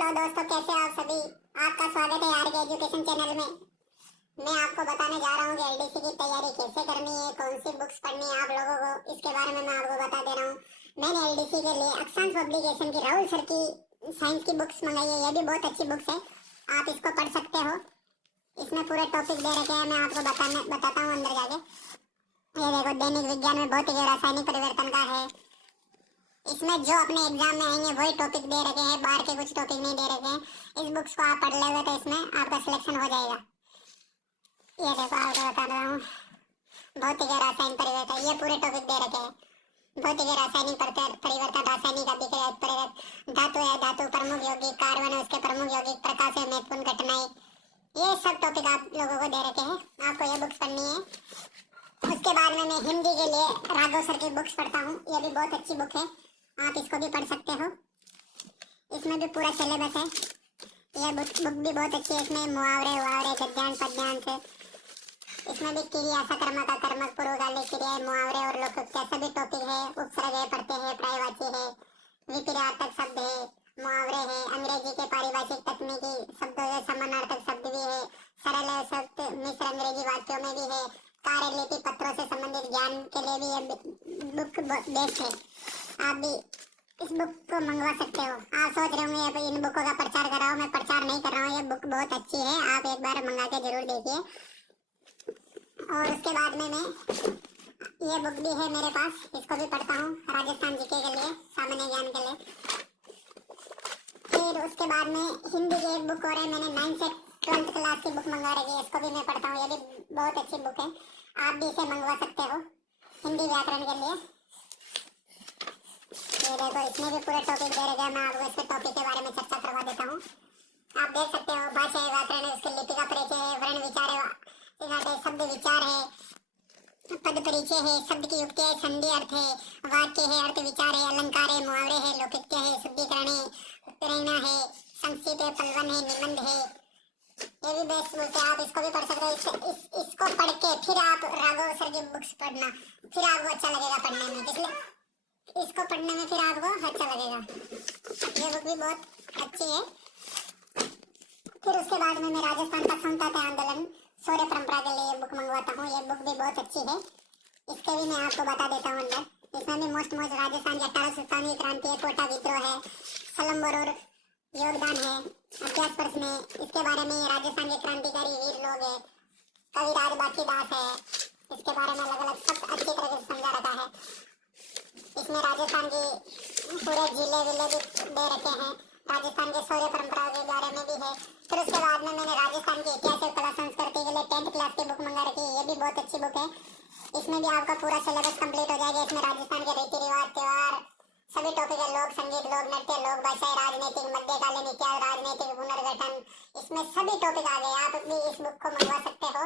Hello दोस्तों, कैसे आप सभी। आपका स्वागत है आर के एजुकेशन चैनल में। मैं आपको बताने जा रहा हूँ कि एलडीसी की तैयारी कैसे करनी है, कौन सी बुक्स पढ़नी है आप लोगों को, इसके बारे में मैं आपको बता दे रहा हूँ। मैंने एलडीसी के लिए अक्षांश पब्लिकेशन की राहुल सर की साइंस की बुक्स मंगाई है। ये भी बहुत अच्छी बुक्स है, आप इसको पढ़ सकते हो। इसमें पूरे टॉपिक दे रखे हैं, मैं आपको बताता हूँ अंदर जाके। ये देखो, दैनिक विज्ञान में भौतिक और रासायनिक परिवर्तन का है। इसमें जो अपने एग्जाम में आएंगे वही टॉपिक दे रखे हैं, बाहर के कुछ टॉपिक नहीं दे रखे हैं। इस बुक्स को आप पढ़ लेंगे तो इसमें आपका सिलेक्शन हो जाएगा। ये देखो, आपको बता रहा हूँ, भौतिक और रासायनिक परिवर्तन, ये पूरे टॉपिक दे रखे हैं। भौतिक और रासायनिक परिवर्तन, रासायनिक अभिक्रिया परिवर्तन, धातु है, धातु प्रमुख यौगिक, कार्बन है उसके प्रमुख यौगिक, प्रकाश है, महत्वपूर्ण घटनाएं, ये सब टॉपिक आप लोगों को दे रखे हैं। आपको ये बुक्स पढ़नी है। उसके बाद में मैं हिंदी के लिए राघव सर की बुक्स पढ़ता हूँ। ये भी बहुत अच्छी बुक है, आप इसको भी पढ़ सकते हो। इसमें भी पूरा सिलेबस है। यह बुक भी बहुत अच्छी है। इसमें मुहावरे गद्यांश पद्यांश है। इसमें भी क्रिया, सकर्मक अकर्मक, पूर्वकालिक क्रियाएं, मुहावरे और लोकोक्तियां सभी टॉपिक है। उपसर्ग है, प्रत्यय है, पर्यायवाची है, विपरीतार्थक शब्द है, मुहावरे है, अंग्रेजी के पारिभाषिक तकनीकी शब्दों से समानार्थक शब्द भी है, सरल शब्द मिश्र अंग्रेजी वाक्यों में भी है, कार्यलिपि पत्रों से संबंधित ज्ञान के लिए भी यह बुक बेस्ट है। आप भी इस बुक को मंगवा सकते हो। आप सोच रहे होंगे इन बुकों का प्रचार कर रहा हूँ, मैं प्रचार नहीं कर रहा हूँ। ये बुक बहुत अच्छी है, आप एक बार मंगा के जरूर देखिए। और उसके बाद में मैं ये बुक भी है मेरे पास, इसको भी पढ़ता हूँ, राजस्थान जीके के लिए, सामान्य ज्ञान के लिए। फिर उसके बाद में हिंदी की एक बुक और है, मैंने 9 से 12th क्लास की बुक मंगवा रखी है, इसको भी मैं पढ़ता हूँ। ये भी बहुत अच्छी बुक है, आप भी इसे मंगवा सकते हो हिंदी व्याकरण के लिए। ये देखो, इसमें भी पूरे टॉपिक दे रखे हैं, मैं आपको इसके टॉपिक के बारे में चर्चा करवा देता हूँ। आप देख सकते हो, भाषा है, व्याकरण है, उसके लिपि का परिचय है, वर्ण विचार है, शब्द विचार है, पद परिचय है, शब्द की युक्ति है, संधि अर्थ है, वाक्य है, अर्थ विचार है, अलंकार है, मुहावरे है, लौकिक है, शुद्धिकरण है, प्रेरणा है, संक्षिप्त है, पलवन है, निबंध है। ये भी बेस्ट बुक है, आप इसको भी पढ़ सकते हो। इसको पढ़ के फिर आप राघव सर की बुक्स पढ़ना, फिर आपको अच्छा लगेगा पढ़ने में, इसलिए इसको पढ़ने में फिर आपको अच्छा लगेगा। ये बुक भी बहुत अच्छी है। फिर उसके बाद में मैं राजस्थान का संताते आंदोलन, शौर्य परंपरा के लिए बुक मंगवाता हूँ। ये बुक भी बहुत अच्छी है, इसके भी मैं आपको बता देता हूँ अंदर। इसमें भी मोस्ट राजस्थान की 1857 क्रांति है, कोटा विद्रोह है, सलम्बर और योगदान है, अभ्यास प्रश्न है, इसके बारे में राजस्थान के क्रांतिकारी वीर लोग है, कविराज बाकीदास है, इसके बारे में अलग अलग सब अच्छी तरह से समझा रखा है। इसमें राजस्थान के पूरे जिले विले भी दे रखे हैं, राजस्थान के शौर्य परंपरा के बारे में भी है। फिर उसके बाद में मैंने राजस्थान की इतिहास और कला संस्कृति के लिए 10th क्लास की बुक मंगा रखी है। ये भी बहुत अच्छी बुक है, इसमें भी आपका पूरा सिलेबस कंप्लीट हो जाएगा। इसमें राजस्थान के रीति रिवाज, त्योहार, सभी टॉपिक है, लोक संगीत, लोक नृत्य, लोक भाषा, राजनीतिक, मध्यकालीन इतिहास, राजनीतिक पुनर्गठन, इसमें सभी टॉपिक आ गए। आप भी इस बुक को मंगवा सकते हो।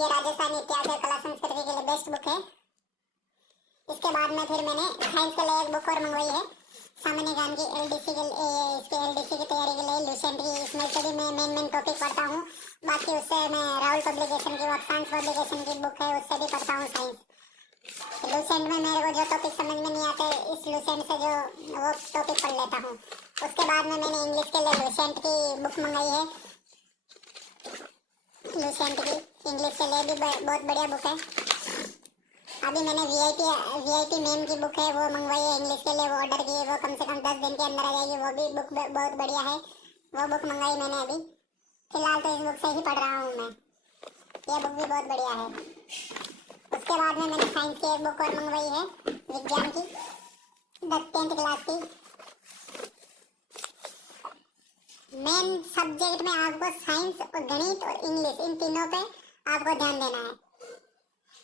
ये राजस्थानी इतिहास और कला संस्कृति के लिए बेस्ट बुक है। इसके बाद में फिर मैंने साइंस के लिए एक बुक और मंगवाई है, सामान्य ज्ञान की एलडीसी की तैयारी के लिए लुसेंट की। इसमें से भी मैं मेन टॉपिक पढ़ता हूँ, बाकी उससे मैं राहुल पब्लिकेशन की, अक्षांश पब्लिकेशन की बुक है, उससे भी पढ़ता हूँ साइंस। लुसेंट में मेरे को जो टॉपिक समझ में नहीं आते, इस लुसेंट से जो वो टॉपिक पढ़ लेता हूँ। उसके बाद में मैंने इंग्लिश के लिए लुसेंट की बुक मंगाई है। लुसेंट की इंग्लिश के लिए भी बहुत बढ़िया बुक है। अभी मैंने वीआईपी मेम की बुक है, वो मंगवाई है इंग्लिश के लिए, वो ऑर्डर की है, वो कम से कम 10 दिन के अंदर आ जाएगी। वो भी बुक बहुत बढ़िया है, वो बुक मंगाई मैंने अभी। फिलहाल तो इस बुक से ही पढ़ रहा हूँ मैं, ये बुक भी बहुत बढ़िया है। उसके बाद में मैंने साइंस की एक बुक और मंगवाई है, विज्ञान की, 10th क्लास की। मेन सब्जेक्ट में आपको साइंस और गणित और इंग्लिश, इन तीनों पे आपको ध्यान देना है।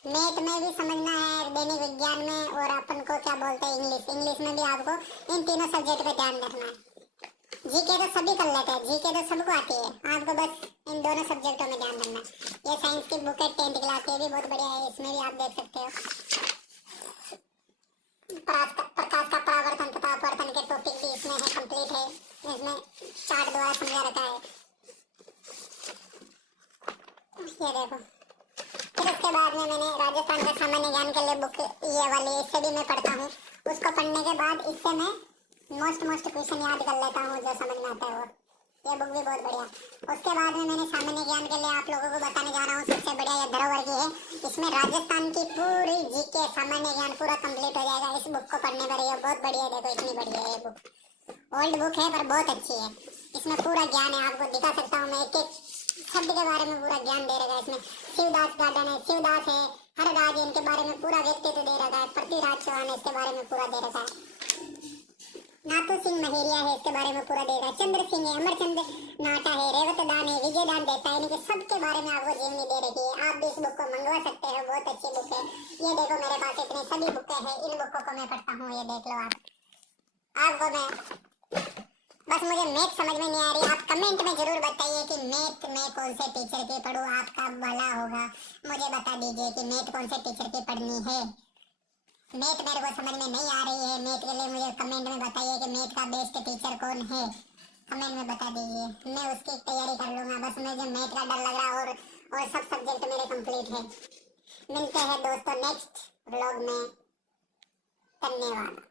मैथ में भी समझना है, दैनिक विज्ञान में, और अपन को क्या बोलते हैं इंग्लिश में भी आपको इन तीनों सब्जेक्ट पे ध्यान रखना है। जीके तो सभी कर लेते हैं, जीके तो सबको आती है, आपको बस इन दोनों सब्जेक्टों में ध्यान रखना है। ये साइंस की बुक है 10th क्लास की, भी बहुत बढ़िया है, इसमें भी आप देख सकते हो। प्रकाश का परावर्तन तथा अपवर्तन के टॉपिक भी इसमें है, कंप्लीट है, इसमें चार्ट द्वारा समझा रखा है। ये देखो, फिर उसके बाद में मैंने राजस्थान का सामान्य ज्ञान के लिए बुक ये वाली, इससे भी मैं पढ़ता हूँ। उसको पढ़ने के बाद इससे मैं मोस्ट क्वेश्चन याद कर लेता हूँ जो समझ में आता है वो। ये बुक भी बहुत बढ़िया। उसके बाद में मैंने सामान्य ज्ञान के लिए आप लोगों को बताने जा रहा हूँ सबसे बढ़िया ये धरोहर की है। इसमें राजस्थान की पूरी जीके सामान्य ज्ञान पूरा कंप्लीट हो जाएगा इस बुक को पढ़ने पर। ये बहुत बढ़िया है, देखो इतनी बढ़िया है ये बुक। ओल्ड बुक है पर बहुत अच्छी है। इसमें पूरा ज्ञान है, आपको दिखा सकता हूँ मैं एक एक शब्द के बारे में पूरा ज्ञान दे रखा है इसमें। शिवदास गार्डन है, शिवदास है, हर राज इनके बारे में पूरा व्यक्तित्व दे रखा है। पृथ्वीराज चौहान इसके बारे में पूरा दे रखा है। नाथू सिंह महेरिया है, इसके बारे में पूरा दे रहा है। चंद्र सिंह है, अमरचंद नाटा है, रेवत दान है, विजय दान देता है, इनके सबके बारे में आपको जीवनी दे रखी है। आप भी इस बुक को मंगवा सकते हो, बहुत अच्छी बुक है ये। देखो मेरे पास इतने सभी बुकें हैं, इन बुकों को मैं पढ़ता हूँ, ये देख लो आप। आपको मैं बस मुझे मैथ समझ में नहीं आ रही, आप कमेंट में जरूर बताइए कि मैथ में कौन से टीचर की पढ़ूं, आपका भला होगा। मुझे बता दीजिए कि मैथ कौन से टीचर की पढ़नी है। मैथ मेरे को समझ में नहीं आ रही है, मैथ के लिए मुझे कमेंट में बताइए कि मैथ का बेस्ट टीचर कौन है। कमेंट में बता दीजिए, मैं उसकी तैयारी कर लूँगा। बस मुझे मैथ का डर लग रहा है और सब सब्जेक्ट मेरे कंप्लीट है। मिलते हैं दोस्तों नेक्स्ट व्लॉग में। धन्यवाद।